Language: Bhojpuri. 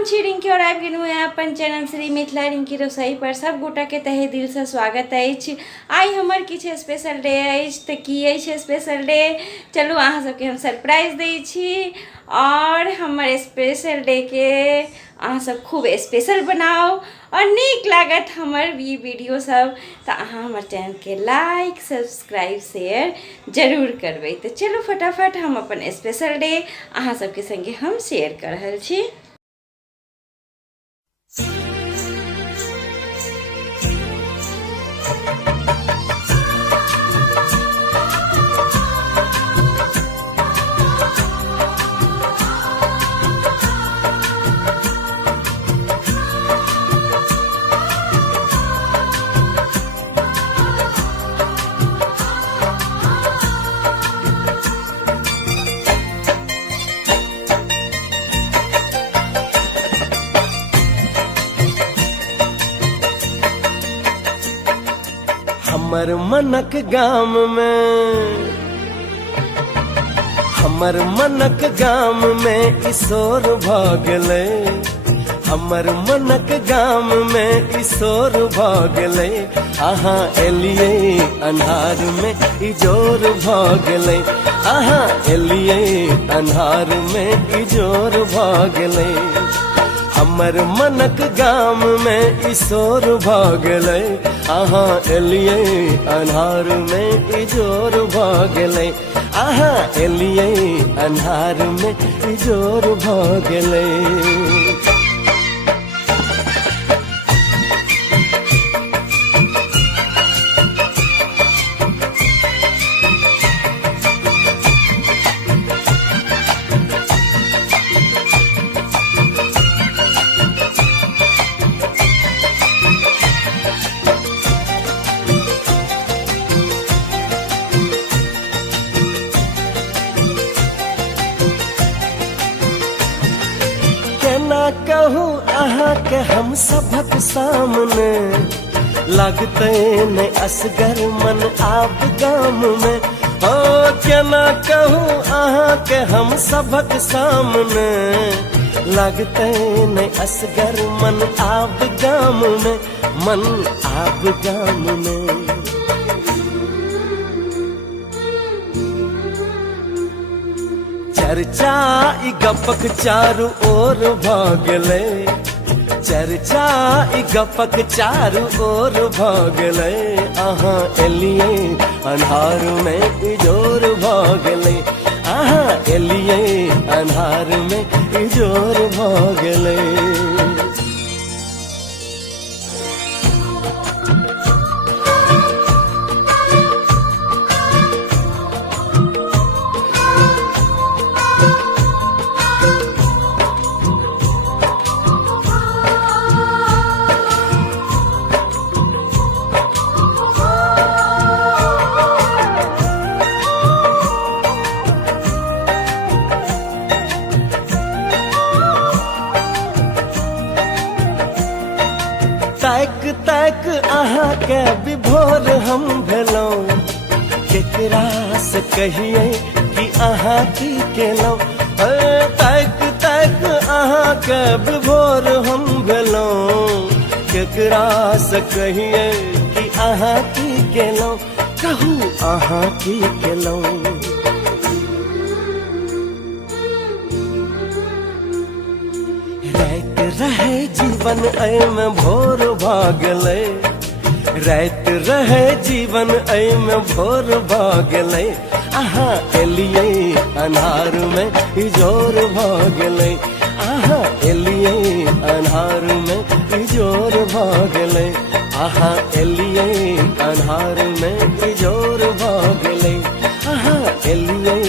हम छी रिंकी और आबि गेलहुँ हैं अपन चैनल श्री मिथिला रिंकी रसोई पर। सब गोटा के तहे दिल से स्वागत अछि। आई हमर किछु स्पेशल डे अछि, तो की अछि स्पेशल डे, चलू अहाँ सबके हम सरप्राइज दै छी और हमर स्पेशल डे के अहाँ सब खूब स्पेशल बनाओ और नीक लागत हमर ई वीडियो सब, तो अहाँ हमर चैनल के लाइक सब्सक्राइब शेयर जरूर करबै। तो चलू फटाफट हम अपन स्पेशल डे अहाँ सबके संगे हम शेयर कर रहल छी। हमर मनक गाम में, हमर मनक गाम में ईशोर भऽ गेलै। हमर मनक गाम में ईशोर भऽ गेलै। अहाँ एलियै अन्हार में इजोर भऽ गेलै। अहाँ एलियै अन्हार में इजोर भऽ गेलै। हमर मनक गाम में ईशोर भऽ गेलै। अहाँ एलियै अन्हार में इजोर भऽ गेलै। अहाँ एलियै अन्हार में इजोर भऽ गेलै। केना कहूँ अहाँ के हम सबक सामने, लगते ने असगर मन आब गाम में। ओ केना कहूँ अहाँ के हम सबक सामने, लगते ने असगर मन आब गाम में, मन आब गाम में। चर्चा ई गपक चारू ओर भऽ गेलै। चर्चा ई गपक चारू ओर भऽ गेलै। अहाँ एलियै अन्हार में इजोर भऽ गेलै। अहाँ एलियै अन्हार में इजोर भऽ गेलै। तैक तैक अहाँ के विभोर हम भेलहुँ। केकरा से कहिए कि अहाँ की केलहुँ। तैक तैक अहाँ के विभोर हम भेलहुँ। केकरा से कहिए कि अहाँ की केलहुँ। कहू अहाँ की केलहुँ। रात रहे जीवन एहिमे भोर भऽ गेलै। रात रहे जीवन एहिमे भोर भऽ गेलै। अहाँ एलियै अन्हार में इजोर भऽ गेलै। अहाँ एलियै अन्हार में इजोर भऽ गेलै। अहाँ एलियै अन्हार में